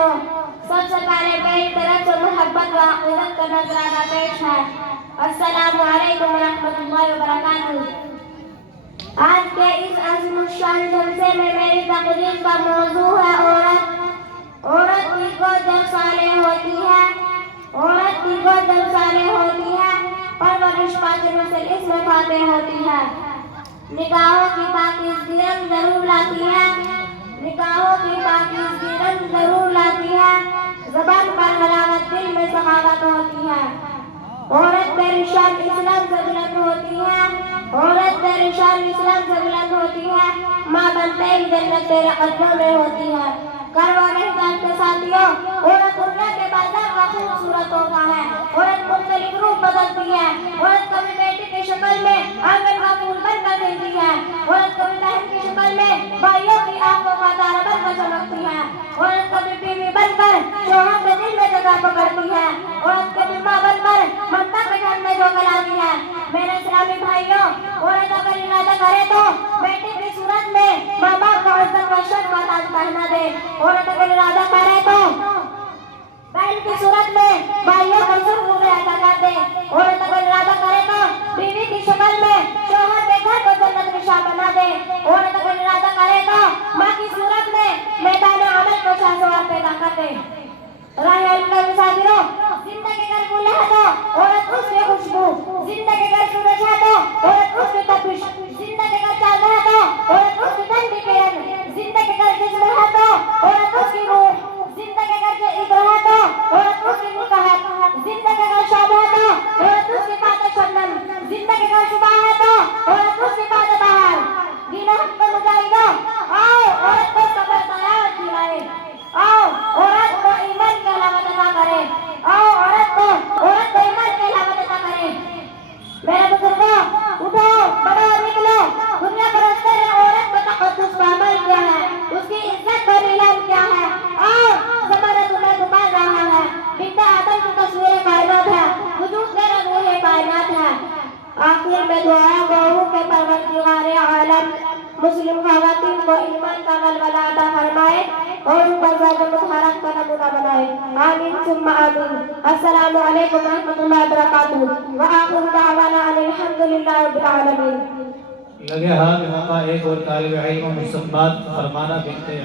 बहनों, सबसे पहले मेरी तरफ से मोहब्बत व इज्जत का नजराना पेश है। अस्सलामु अलैकुम रहमतुल्लाहि व बरकातुहू। आज के इस अज़ीमुश्शान जलसे में मेरी तकरीर का मौजू है औरत। औरत की को जब सालें होती है, औरत की को जब सालें होती है, परवरिश पाके नस्ल इसमें फातेह होती है। निगाहों की पाकीज़गी रंग जरूर लाती है, निगाहों की पाकीज़गी रंग जरूर लाती है। ज़बान पर हलावत, दिल में सखावत होती है। औरत पेरिशान इस्लाम से बुलंद होती है, औरत पेरिशान इस्लाम से बुलंद होती है। माँ बनते ही जन्नत तेरे कदमों में होती है। करवा नहीं जानते साथियों, औरत दुनिया के बाजार का खूबसूरत होता है। औरत मुख्तलिफ रूप बदलती है। औरत कभी बेटी की शक्ल में आंगन का फूल बनकर खिलती है, औरत कभी बहन की शक्ल में भाइयों की आंखों का तारा बनकर चमकती है, औरत कभी बीवी बनकर शौहर के दिल में जगह पकड़ती है, औरत कभी माँ बनकर ममता के घर में झोंका लाती है। मेरे इस्लामी भाइयों, औरत अगर इरादा करे तो बेटी की सूरत में माँ बाप को इज्जत व शर्म का ताज पहना दे। औरत अगर इरादा करे तो बहन की सूरत में भाइयों को सुरखी अदा कर दे। औरत अगर इरादा करे तो बीवी की शक्ल में शौहर के घर को जन्नत निशा बना दे। औरत अगर इरादा करे तो माँ की सूरत में मैदान अमल को शाहसवार पैदा कर दे। जिंदा के घर फूल है तो औरत उसकी खुशबू, जिंदा के घर सूरज है तो औरत उसकी तपिश, जिंदा के घर चांद है तो औरत उसकी ठंडी किरण, जिंदा के घर जिस्म है तो औरत उसकी रूह, जिंदा के घर के इब्र है तो औरत उसकी निकाहत, जिंदा के घर शाम है तो औरत उसकी बात शबनम, जिंदा के घर सुबह है तो औरत उसकी बात बहार। दीन हक को मुजाहिदो, आओ औरत को सबर तयार दिलाए, आओ औरत को ईमान की अलामत अता करे, आओ औरत को ईमान की अलामत अता करे। मेरे बुजुर्गों, उठो, बढ़ो, निकलो। दुनिया परस्तर ने औरत को तक़द्दुस का अमल किया है, उसकी इज्जत का नीलाम किया है। आओ ज़माना तुम्हें पुकार रहा है। बिन्ते आदम की तस्वीर कायनात है, वजूद तेरा रूह कायनात है। आखिर में दुआ गो के परवरदिगार आलम मुस्लिम ख़वातीन को ईमान का गलबा अता फरमाए और उन पर ज़ात मुतहरक का नमूना बनाए। आमीन सुम्मा आमीन। अस्सलामु अलैकुम रहमतुल्लाहि व बरकातुहू व आखिरु दअवाना अनिल हम्दुलिल्लाहि रब्बिल आलमीन। लगे हाथ मौका एक और तालिब इल्म मुसम्मत फरमाना बिनते